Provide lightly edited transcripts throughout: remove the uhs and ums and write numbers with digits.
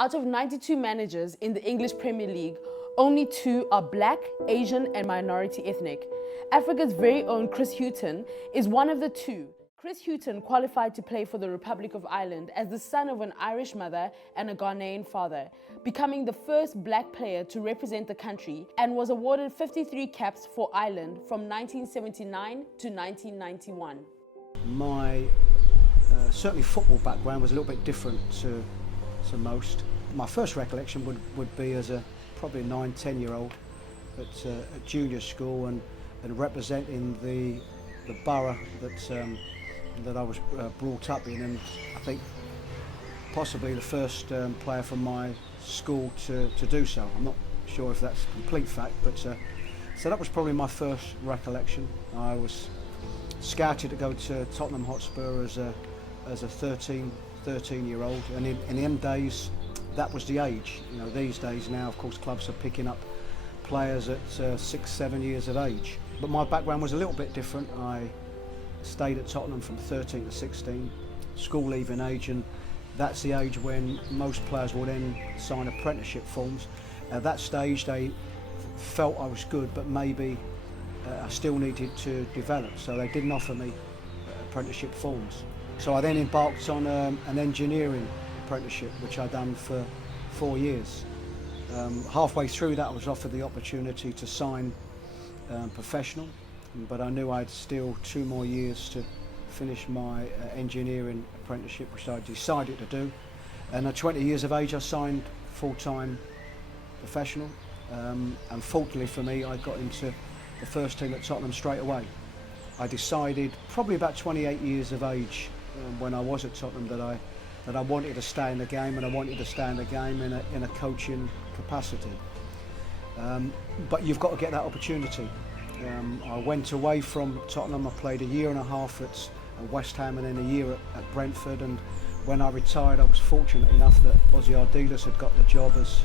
Out of 92 managers in the English Premier League, only 2 are black, Asian and minority ethnic. Africa's very own Chris Hughton is one of the 2. Chris Hughton qualified to play for the Republic of Ireland as the son of an Irish mother and a Ghanaian father, becoming the first black player to represent the country, and was awarded 53 caps for Ireland from 1979 to 1991. My certainly football background was a little bit different to most. My first recollection would be as probably a 9-10-year-old at junior school and representing the borough that I was brought up in, and I think possibly the first player from my school to do so. I'm not sure if that's a complete fact, but so that was probably my first recollection. I was scouted to go to Tottenham Hotspur as a 13-year-old, and in them days that was the age. You know, these days now of course clubs are picking up players at 6-7 years of age, but my background was a little bit different. I stayed at Tottenham from 13 to 16, school leaving age, and that's the age when most players will then sign apprenticeship forms. At that stage they felt I was good, but maybe I still needed to develop, so they didn't offer me apprenticeship forms. So I then embarked on an engineering apprenticeship, which I'd done for 4 years. Halfway through that I was offered the opportunity to sign professional, but I knew I had still 2 more years to finish my engineering apprenticeship, which I decided to do. And at 20 years of age I signed full-time professional, and fortunately for me I got into the first team at Tottenham straight away. I decided probably about 28 years of age when I was at Tottenham that I wanted to stay in the game, and I wanted to stay in the game in a coaching capacity. But you've got to get that opportunity. I went away from Tottenham. I played a year and a half at West Ham and then a year at Brentford, and when I retired I was fortunate enough that Ozzy Ardiles had got the job as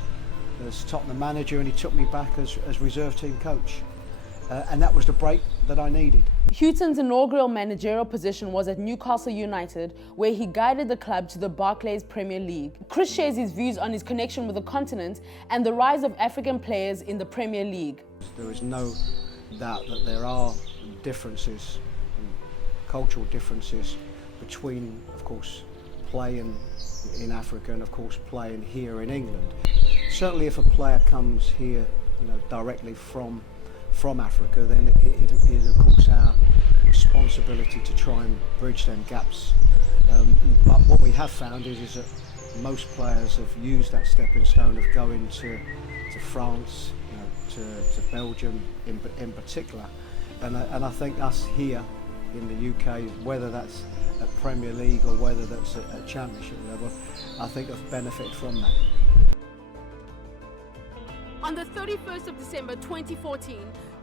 Tottenham manager, and he took me back as reserve team coach. And that was the break that I needed. Hughton's inaugural managerial position was at Newcastle United, where he guided the club to the Barclays Premier League. Chris shares his views on his connection with the continent and the rise of African players in the Premier League. There is no doubt that there are differences, cultural differences between, of course, playing in Africa and of course playing here in England. Certainly if a player comes here, you know, directly from Africa, then it is of course our responsibility to try and bridge them gaps. But what we have found is that most players have used that stepping stone of going to France, you know, to Belgium in particular, and I think us here in the UK, whether that's at Premier League or whether that's at Championship level, I think have benefited from that. On the 31st of December 2014,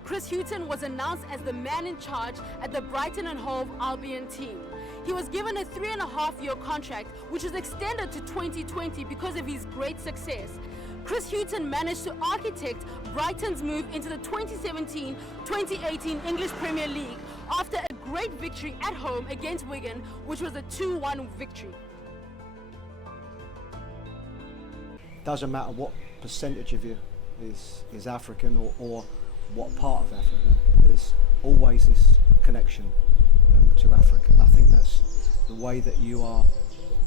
Chris Hughton was announced as the man in charge at the Brighton and Hove Albion team. He was given a 3.5-year contract, which was extended to 2020 because of his great success. Chris Hughton managed to architect Brighton's move into the 2017-2018 English Premier League after a great victory at home against Wigan, which was a 2-1 victory. Doesn't matter what percentage of you is African or what part of Africa, there's always this connection to Africa. And I think that's the way that you are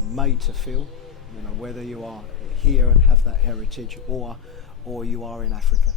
made to feel, you know, whether you are here and have that heritage or you are in Africa.